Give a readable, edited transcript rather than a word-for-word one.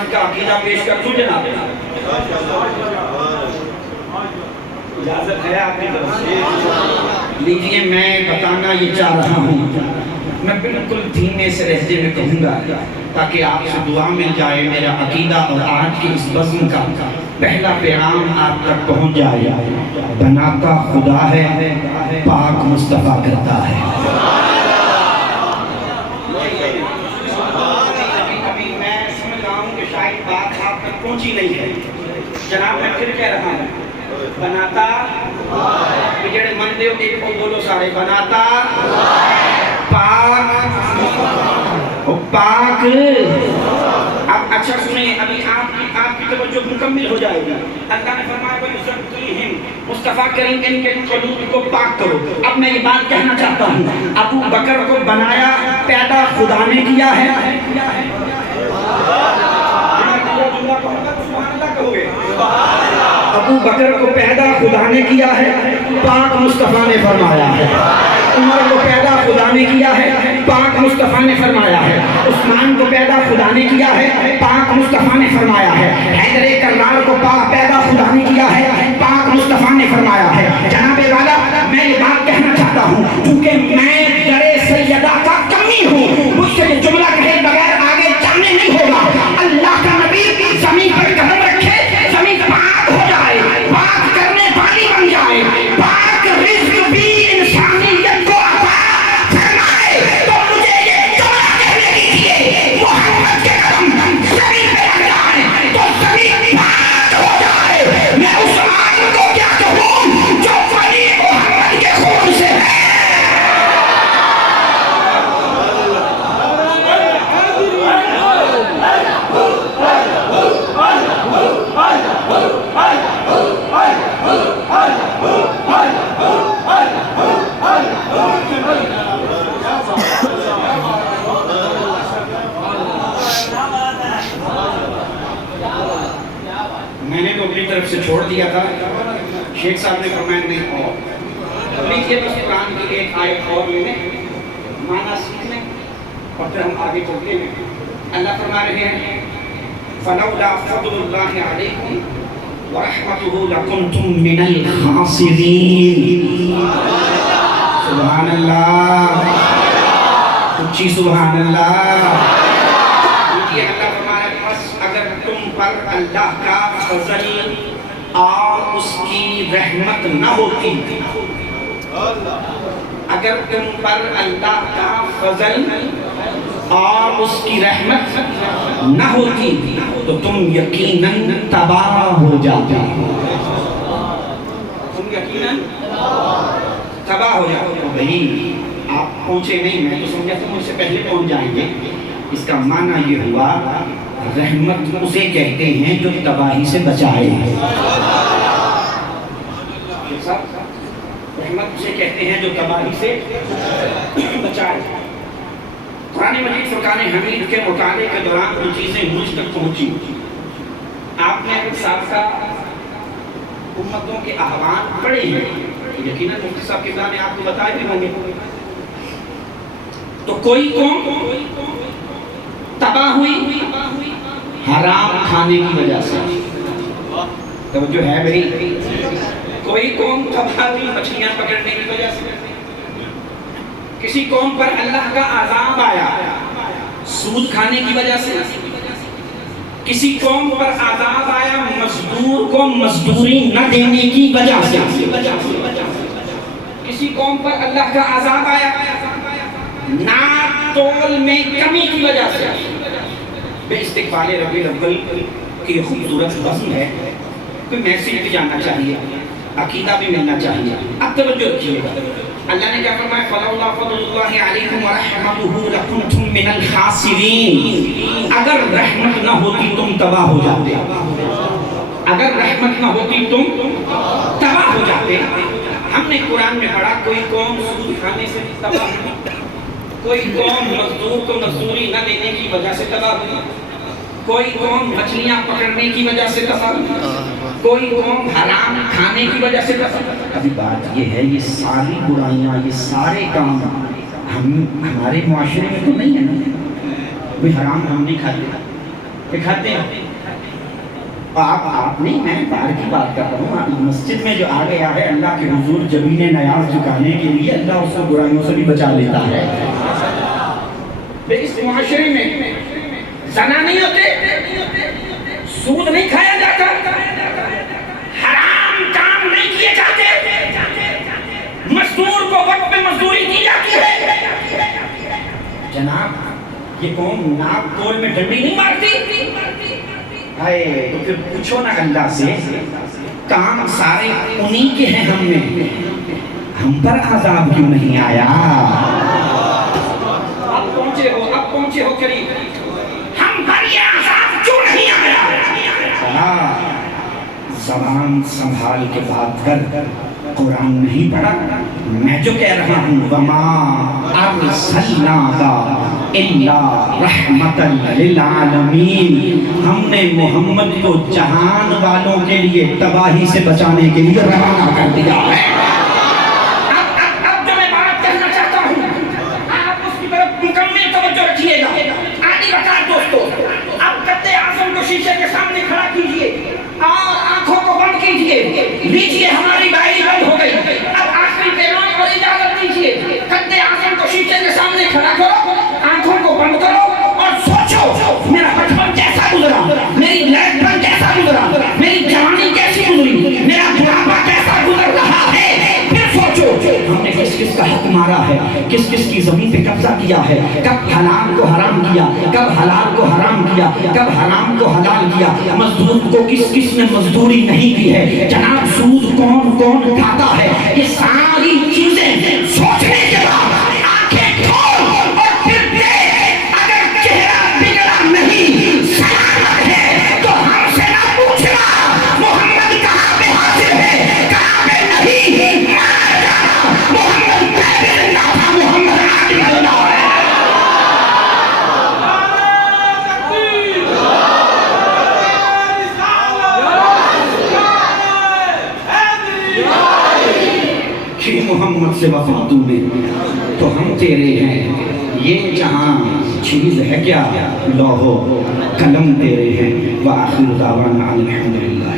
سنت کا عقیدہ پیش کر دوں جناب؟ اجازت ہے آپ کی طرف سے؟ لیجئے میں بتانا یہ چاہ رہا ہوں، میں بالکل دھیمے سے لہجے میں کہوں گا تاکہ آپ سے دعا مل جائے، میرا عقیدہ اور آج کی اس بزم کا پہلا پیغام آپ تک پہنچ جائے۔ بناتا خدا ہے، پاک مصطفیٰ کرتا ہے۔ ابھی میں سمجھ رہا ہوں کہ شاید بات آپ تک پہنچی نہیں ہے، جناب میں پھر کہہ رہا ہوں، بناتا جڑے مندے ہو ایک کو بولو سارے، بناتا پاک پاک۔ اب اچھا سنیں، ابھی آپ کی توجہ مکمل ہو جائے گی۔ اللہ نے فرمایا وَيُزَكِّيهِمْ، مصطفیٰ کریم ان کے قلوب کو پاک کرو۔ اب میں یہ بات کہنا چاہتا ہوں، ابو بکر کو بنایا پیدا خدا نے کیا ہے۔ ابو بکر کو پیدا خدا نے کیا ہے، پاک مصطفیٰ نے فرمایا ہے۔ عمر کو پیدا خدا نے کیا ہے، پاک مصطفیٰ نے فرمایا ہے۔ عثمان کو پیدا خدا نے کیا ہے، پاک مصطفیٰ نے فرمایا ہے۔ حیدر کرار کو پیدا خدا نے کیا ہے، پاک مصطفیٰ نے فرمایا ہے۔ جناب والا میں یہ بات کہنا چاہتا ہوں، کیونکہ میں درے سیدہ کا کمی ہوں، مجھ سے یہ جملہ کہے بغیر آگے جانے نہیں ہوگا۔ اللہ کا نبی زمین پر قدم رکھے، زمین پاک ہو جائے، پاک کرنے والی بن جائے، پاک رزق بھی انسانیت کو عطا فرمائے، تو مجھے یہ جملہ کہنے دیجیے، محمد کے قدم زمین پہ لگ جائے تو زمین پاک ہو جائے۔ میں اس آدمی کو کیا کہوں جو ولی محمد کے خون سے ہے۔ میں نے تو اپنی طرف سے چھوڑ دیا تھا، شیخ صاحب نے فرمایا نہیں اور لیجیے بس قرآن کی ایک آیت اور لے لیں، معنی سیکھ لیں اور پھر ہم آگے چلتے ہیں۔ اللہ فرما رہے ہیں فَلَوْلَا فَضْلُ اللَّهِ عَلَيْكُمْ وَرَحْمَتُهُ لَكُنْتُم مِّنَ الْخَاسِرِينَ۔ سبحان اللہ، اچھی سبحان اللہ۔ یہ اللہ فرمایا بس اگر تم پر اللہ کا فضل اور اس کی رحمت نہ ہوتی، اگر تم پر اللہ کا فضل اور اس کی رحمت نہ ہوتی تو تم یقیناً تباہ ہو جاتے، تم یقیناً تباہ ہو جاتے۔ بھئی آپ پہنچے نہیں، میں تو سمجھا تم مجھ سے پہلے پہنچ جائیں گے۔ اس کا معنی یہ ہوا رحمت اسے کہتے ہیں جو تباہی سے بچائے، رحمت اسے کہتے ہیں جو تباہی سے بچائے۔ قرآن مجید فرقان حمید کے مطالعے کے دوران وہ چیزیں مجھ تک پہنچی۔ آپ نے اپنے سابقہ امتوں کے احوال پڑھے ہیں، یقیناً مفتی صاحب قبلہ نے آپ کو بتائے بھی ہوں گے۔ تو کوئی قوم تباہ ہوئی حرام کھانے کی وجہ سے، توجہ ہے بھئی، کوئی قوم تباہ ہوئی مچھلیاں پکڑنے کی وجہ سے، کسی قوم پر اللہ کا عذاب آیا سود کھانے کی وجہ سے، کسی قوم پر عذاب آیا مزدور کو مزدوری نہ دینے کی وجہ سے، کسی قوم پر اللہ کا عذاب آیا ناپ تول میں کمی کی وجہ سے۔ بے استقبال ربیع الاول کی خوبصورت بزم ہے، کوئی میسیج بھی جاننا چاہیے، عقیدہ بھی ملنا چاہیے۔ اب توجہ رکھیے گا، اللہ نے کیا فرمایا فَلَوْلَا فَضْلُ اللَّهِ عَلَيْكُمْ وَرَحْمَتُهُ لَكُنْتُم مِّنَ الْخَاسِرِينَ۔ اگر رحمت نہ ہوتی تم تباہ ہو جاتے، اگر رحمت نہ ہوتی تم تباہ ہو جاتے۔ ہم نے قرآن میں پڑھا کوئی قوم سود کھانے سے تباہ ہوئی، کوئی قوم مزدور کو مزدوری نہ دینے کی وجہ سے تباہ ہوئی، کوئی قوم مچھلیاں پکڑنے کی وجہ سے تباہ ہوئی، کوئی قوم حرام کھانے کی وجہ سے تباہ ہوئی۔ ابھی بات یہ ہے، یہ ساری برائیاں، یہ سارے کام ہمارے معاشرے میں تو نہیں ہے نا، کوئی حرام ہم نہیں کھاتے، دکھاتے ہیں آپ نہیں، میں باہر کی بات کر رہا ہوں. مسجد میں جو آ گیا ہے اللہ کے حضور جبین نیاز جھکانے کے لیے، اللہ اس کو برائیوں سے بھی بچا لیتا ہے. اس معاشرے میں زنا نہیں ہوتے، سود نہیں کھایا جاتا، حرام کام نہیں کیے جاتے، مزدور کو وقت پہ مزدوری دی جاتی ہے. جناب یہ قوم ناپ تول میں ڈنڈی نہیں مارتی؟ تو پھر پوچھو نا اللہ سے، کام سارے انہی کے ہیں، ہم پر عذاب کیوں نہیں آیا؟ اب پہنچے ہو قریب، ہم پر یہ عذاب کیوں نہیں آیا؟ زبان سنبھال کے بات کر. قرآن نہیں پڑھا؟ میں جو کہہ رہا ہوں وَمَا أَرْسَلْنَاكَ إِلَّا رَحْمَةً لِلْعَالَمِينَ، ہم نے محمد کو جہان والوں کے لیے تباہی سے بچانے کے لیے روانہ کر دیا ہے. اب جو میں بات کہنا چاہتا ہوں آپ اس کی طرف مکمل توجہ رکھیے گا. آدھی رکعت دوستو، اب قد اعظم کو شیشے کے سامنے کھڑا کیجئے اور آنکھوں کو بند کیجئے، لیجئے ہماری بائی بند ہو گئی. اب آخری پیغام اور اجازت دیجئے، قد اعظم کو شیشے کے سامنے کھڑا کرو، آنکھوں کو بند کرو اور سوچو میرا بچپن کیسا گزرا، میری لڑکپن کیسا گزرا، میری جوانی کیسی گزری، میرا بڑھاپا کیسا گزر رہا ہے. پھر سوچو ہم نے کس کس کا حق مارا ہے، کس کس کی زمین پہ قبضہ کیا ہے، کب حلال کو حرام کیا، کب حلال کو حرام کیا، کب حرام کو حلال کیا، مزدور کو کس کس نے مزدوری نہیں کی ہے، جناب سود کون کون کھاتا ہے. یہ ساری چیزیں سوچنے کے بعد آنکھیں کھول اور پھر دیکھ، اگر چہرہ بگڑا نہیں سلامت ہے تو ہم سے نہ پوچھنا محمد کہاں پہ حاضر ہے، کہاں پہ نہیں. محمد پہلے زندہ تھا، محمد آج بھی زندہ ہے. کہ محمد سے وفا تو نے تو ہم تیرے ہیں، یہ جہاں چیز ہے کیا، لوح و قلم تیرے ہیں. وآخر دعوانا الحمدللہ.